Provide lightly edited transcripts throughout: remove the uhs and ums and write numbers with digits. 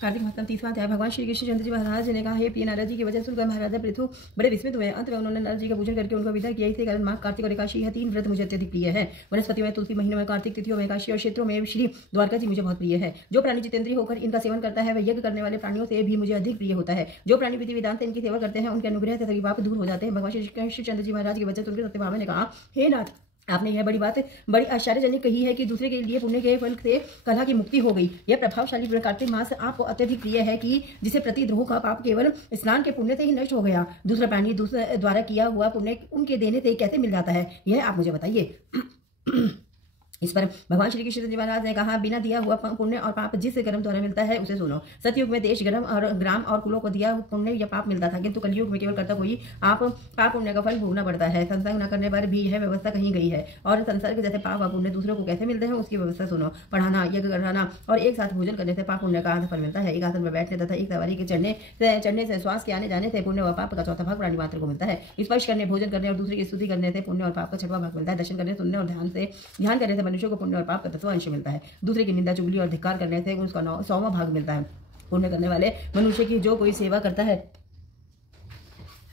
कार्तिक मास का 30वां अध्याय। भगवान श्री कृष्णचंद्र जी महाराज ने कहा, हे प्रिय नारद जी की वजह सुनकर महाराजा पृथु बड़े विस्मित हुए। अंत में उन्होंने नारद जी का पूजन करके उनका विदा किया। इसी कारण माघ, कार्तिक और एकादशी यह 3 व्रत मुझे अत्यधिक प्रिय है। वनस्पति में, तुलसी महीनों में, कार्तिक तिथियों में, एकादशी और क्षेत्रों में श्री द्वारका जी मुझे बहुत प्रिय है। जो प्राणी जितेंद्रिय होकर इनका सेवन करता है वह यज्ञ करने वाले प्राणियों से भी मुझे अधिक प्रिय होता है। जो प्राणी विधि विधान से इनकी सेवा करते हैं उनके अनुग्रह से सभी पाप दूर हो जाते हैं। भगवान श्री कृष्णचंद्र जी महाराज की वजह सुनकर सत्यभामा ने कहा, हे नाथ, आपने यह बड़ी बात बड़ी आश्चर्यजनक कही है कि दूसरे के लिए पुण्य के फल से कलह की मुक्ति हो गई। यह प्रभावशाली कार्तिक मास आपको अत्यधिक प्रिय है कि जिसे प्रतिद्रोह का पाप केवल स्नान के पुण्य से ही नष्ट हो गया। दूसरा प्राणी दूसरे द्वारा किया हुआ पुण्य उनके देने से कैसे मिल जाता है, यह आप मुझे बताइए। इस पर भगवान श्री कृष्ण जी महाराज ने कहा, बिना दिया हुआ पुण्य और पाप जिस कर्म द्वारा मिलता है उसे सुनो। सतयुग में देश, ग्राम और कुलों को दिया पुण्य या पाप मिलता था, किंतु कलयुग में केवल करता कोई आप पाप पुण्य का फल भोगना पड़ता है। संसर्ग न करने पर भी यह व्यवस्था कहीं गई है। और संसर्ग जैसे पाप और पुण्य दूसरों को कैसे मिलते हैं उसकी व्यवस्था सुनो। पढ़ाना, यज्ञ कराना और एक साथ भोजन करने से पाप पुण्य का आधा फल मिलता है। एक आसन में बैठने तथा एक सवारी के चढ़ने से, श्वास के आने जाने से पुण्य और पाप का चौथा भाग प्राणी मात्र को मिलता है। स्पर्श करने, भोजन करने और दूसरे की स्तुति करने से पुण्य और पाप का 6वां भाग मिलता है। दर्शन करने, सुनने और ध्यान करने से मनुष्य को पुण्य और पाप का 10वां अंश मिलता है। दूसरे की निंदा, चुगली और धिक्कार करने से उसका 100वां भाग मिलता है। पुण्य करने वाले मनुष्य की जो कोई सेवा करता है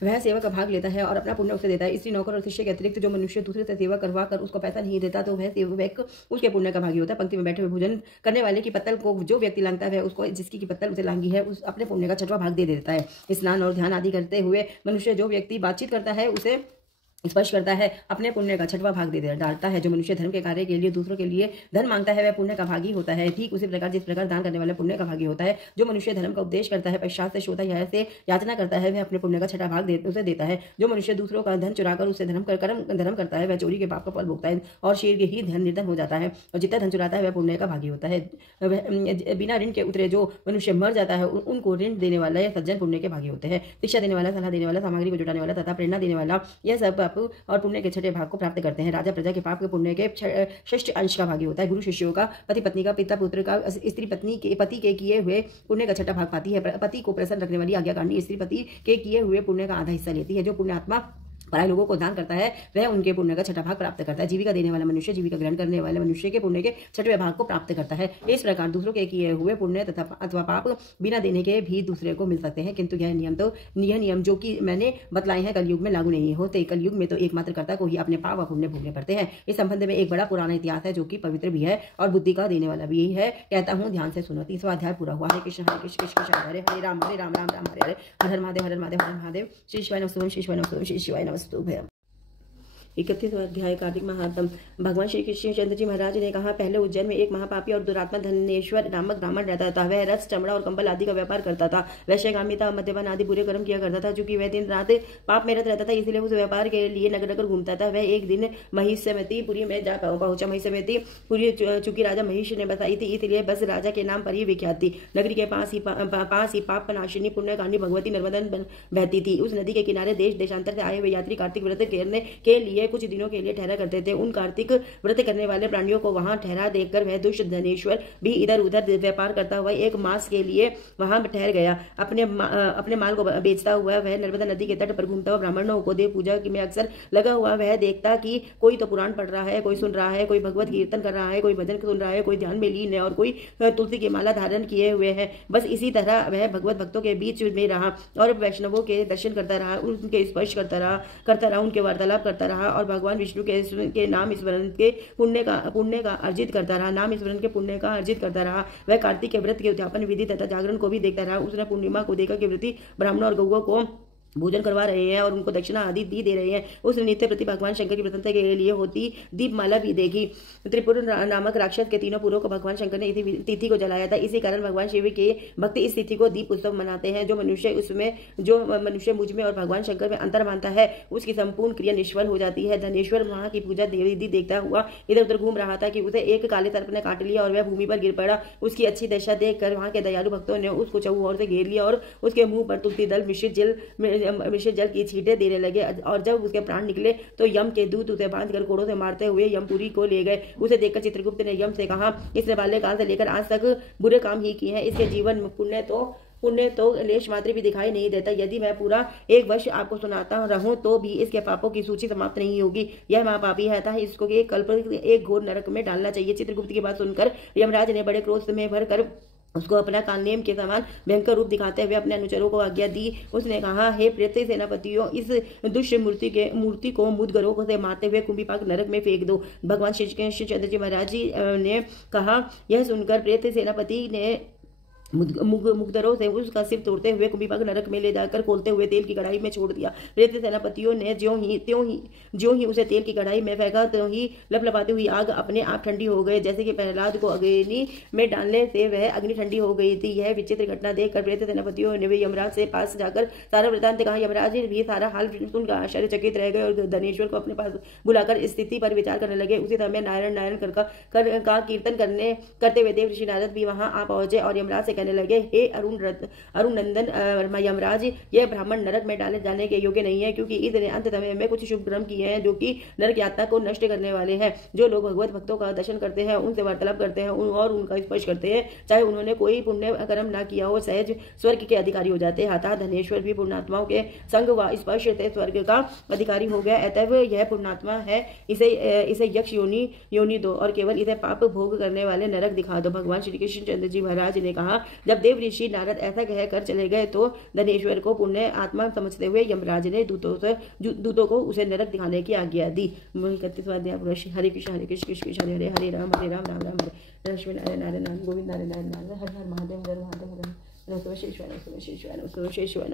वह सेवा का भाग लेता है और अपना पुण्य उसे देता है। स्त्री, नौकर और शिष्य के अतिरिक्त जो मनुष्य दूसरे से सेवा करवा कर उसको पैसा नहीं देता तो वह सेवक उसके पुण्य का भागी होता है। पंक्ति में बैठे हुए भोजन करने वाले की पत्तल को जो व्यक्ति लांघता है उसको जिसकी की पत्तल उसे लांघी है उस अपने पुण्य का 6वां भाग दे देता है। स्नान और ध्यान आदि करते हुए मनुष्य जो व्यक्ति बातचीत करता है उसे स्पर्श करता है अपने पुण्य का 6वां भाग दे डालता है। जो मनुष्य धर्म के कार्य के लिए दूसरों के लिए धन मांगता है वह पुण्य का भागी होता है। ठीक उसी प्रकार जिस प्रकार दान करने वाले पुण्य का भागी होता है। जो मनुष्य धर्म का उपदेश करता है, पश्चात से श्रोता से याचना करता है, वह अपने पुण्य का 6वां भाग उसे देता है। जो मनुष्य दूसरों का धन चुराकर उससे धर्म करता है वह चोरी के पाप का फल भोगता है और शीघ्र ही निर्धन हो जाता है। और जितना धन चुराता है वह पुण्य का भागी होता है। बिना ऋण के उतरे जो मनुष्य मर जाता है उनको ऋण देने वाला या सज्जन पुण्य के भागी होते हैं। शिक्षा देने वाला, सलाह देने वाला, सामग्री को जुटाने वाला तथा प्रेरणा देने वाला, यह सब पाप और पुण्य के 6ठे भाग को प्राप्त करते हैं। राजा प्रजा के पाप के पुण्य के 6ठ अंश का भागी होता है। गुरु शिष्यों का, पति पत्नी का, पिता पुत्र का, स्त्री पति के किए हुए पुण्य का 6ठा भाग पाती है। पति को प्रसन्न रखने वाली आज्ञाकारिणी स्त्री पति के किए हुए पुण्य का आधा हिस्सा लेती है। जो पुण्यात्मा पराय लोगों को दान करता है वह उनके पुण्य का 6ठा भाग प्राप्त करता है। जीविका देने वाला मनुष्य जीविका ग्रहण करने वाले मनुष्य के पुण्य के 6वें भाग को प्राप्त करता है। इस प्रकार दूसरों के किए हुए पुण्य तथा अथवा पाप बिना देने के भी दूसरे को मिल सकते हैं, किंतु यह नियम जो कि मैंने बतलाए हैं कलयुग में लागू नहीं होते। कलयुग में तो एकमात्र कर्ता को ही अपने पाप व पुण्य भोगने पड़ते हैं। इस संबंध में एक बड़ा पुराना इतिहास है जो कि पवित्र भी है और बुद्धि का देने वाला भी है। कहता हूँ ध्यान से सुनो। 30वां अध्याय पूरा हुआ। हरे कृष्ण कृष्ण कृष्ण हरे हरे राम राम राम हरे हरे हर महादेव हर महादेव हर महादेव। श्री शिवाय नमस्तुभ्यं, श्री शिवाय नमस्तुभ्यं, श्री शिवाय नमस्तुभ्यं। 31वां अध्याय। कार्तिक महात्म। भगवान श्री कृष्णचंद्र जी महाराज ने कहा, पहले उज्जैन में एक महापापी और दुरात्मा धनेश्वर नामक ब्राह्मण रहता था। वह रस, चमड़ा और कंबल आदि का व्यापार करता था। वैश्यकामिता, मद्यपान आदि बुरे कर्म किया करता था। चूंकि वह दिन रात पाप में रत रहता था इसलिए उस व्यापार के लिए नगर नगर घूमता था। वह एक दिन महिष्यवतीपुरी में जा पहुंचा। महिष्यवतीपुरी चूंकि राजा महिष ने बसाई थी इसलिए बस राजा के नाम पर ही विख्यात थी। नगरी के पास ही पाप नाशिनी पुण्यकानी भगवती नर्मदा बहती थी। उस नदी के किनारे देश देशांतर से आए हुए यात्री कार्तिक व्रत करने के लिए कुछ दिनों के लिए ठहरा करते थे। उन कार्तिक व्रत करने वाले प्राणियों को वहां ठहरा देखकर वह दुष्ट धनेश्वर भी इधर उधर व्यापार करता हुआ एक मास के लिए वहां ठहर गया। अपने माल को बेचता हुआ वह नर्मदा नदी के तट पर घूमता हुआ ब्राह्मणों को देव पूजा में अक्सर लगा हुआ वह देखता कि कोई तो पुराण पढ़ रहा है, कोई सुन रहा है, कोई भगवत कीर्तन कर रहा है, कोई भजन सुन रहा है, कोई ध्यान में लीन है और कोई तुलसी की माला धारण किए हुए है। बस इसी तरह वह भगवत भक्तों के बीच में रहा और वैष्णवों के दर्शन करता रहा, उनके स्पर्श करता रहा, उनके वार्तालाप करता रहा और भगवान विष्णु के नाम स्मरण के पुण्य का अर्जित करता रहा। नाम स्मरण के पुण्य का अर्जित करता रहा। वह कार्तिक के व्रत के उद्यापन विधि तथा जागरण को भी देखता रहा। उसने पूर्णिमा को देखा कि व्रती ब्राह्मण और गौओं को भोजन करवा रहे हैं और उनको दक्षिणा आदि दे रहे हैं। उसने नित्य प्रति भगवान शंकर की प्रसन्नता के लिए होती दीपमाला भी देखी। त्रिपुर नामक राक्षस के 3 पुरों को भगवान शंकर ने इसी तिथि को जलाया था। इसी कारण भगवान शिव के भक्त इस तिथि को दीप उत्सव मनाते हैं। जो मनुष्य मुझ में और भगवान शंकर में अंतर मानता है उसकी संपूर्ण क्रिया निष्फल हो जाती है। धनेश्वर वहां की पूजा देवी देखता हुआ इधर उधर घूम रहा था कि उसे एक काले सर्प ने काट लिया और वह भूमि पर गिर पड़ा। उसकी अच्छी दशा देखकर वहां के दयालु भक्तों ने उसको चहुओर से घेर लिया और उसके मुंह पर तुलसी दल मिश्रित जल की छींटे देने लगे और जब उसके प्राण निकले तो यम के दूत उसे बांधकर कोड़ों से मारते हुए यमपुरी को ले गए। उसे देखकर चित्रगुप्त ने यम से कहा, इसने बाल्यकाल से लेकर आज तक बुरे काम ही किए हैं। इसके जीवन में पुण्य तो लेश मात्र भी दिखाई नहीं देता। यदि मैं पूरा 1 वर्ष आपको सुनाता रहूं तो भी इसके पापों की सूची समाप्त नहीं होगी। यह महापापी है, अतः इसको एक कल्प एक घोर नरक में डालना चाहिए। चित्रगुप्त की बात सुनकर यमराज ने बड़े क्रोध में भरकर उसको अपना कालनेम के समान भयंकर रूप दिखाते हुए अपने अनुचरों को आज्ञा दी। उसने कहा, हे प्रेत सेनापतियों, इस दुष्ट मूर्ति को मुदगरों से मारते हुए कुंभीपाक नरक में फेंक दो। भगवान श्री कृष्णचंद्र जी महाराज जी ने कहा। यह सुनकर प्रेत सेनापति ने मुगदरों से उसका सिर तोड़ते हुए कुंभीपाक नरक में ले जाकर खोलते हुए तेल की कढ़ाई में छोड़ दिया। प्रेत सेनापतियों ने ज्यों ही उसे तेल की कढ़ाई में फेंका, त्यों ही लपलपाती हुई आग अपने आप ठंडी हो गई, जैसे कि प्रहलाद को अग्नि में डालने से वह अग्नि ठंडी हो गई थी। यह विचित्र घटना देखकर प्रेत सेनापतियों ने यमराज से पास जाकर सारा वृतांत कहा। यमराज भी सारा हाल सुनकर आश्चर्यचकित रह गए और धनेश्वर को अपने पास बुलाकर स्थिति पर विचार करने लगे। उसी समय नारायण नारायण का कीर्तन करते हुए देव ऋषि नारद भी वहां आ पहुंचे और यमराज से कहने लगे, हे अरुण नंदन यमराज, यह ब्राह्मण नरक में डाले जाने के योग्य नहीं है, क्योंकि इसने अंत समय में कुछ शुभ कर्म किए हैं जो कि नरक यातना को नष्ट करने वाले हैं। जो लोग भगवत भक्तों का दर्शन करते हैं, उनसे वार्तालाप करते हैं और उनका स्पर्श करते हैं, चाहे उन्होंने कोई पुण्य कर्म ना किया हो, सहज स्वर्ग के अधिकारी हो जाते हैं। अतः धनेश्वर भी पुण्यात्माओं के संग व स्पर्श से स्वर्ग का अधिकारी हो गया। अतः यह पुण्यात्मा है, इसे यक्ष योनि दो और केवल इसे पाप भोग करने वाले नरक दिखा दो। भगवान श्री कृष्णचंद्र जी महाराज ने कहा। जब देव ऋषि नारद ऐसा कहकर चले गए तो धनेश्वर को पुण्य आत्मा समझते हुए यमराज ने दूतों को उसे नरक दिखाने की आज्ञा दी। हरे कृष्ण कृष्ण कृष्ण हरे हरे राम राम राम लक्ष्मण नारायण नारायण गोविंद नारायण नारायण हर हर महादेव हर महादेव हर शेषवान शेषवान शेषवान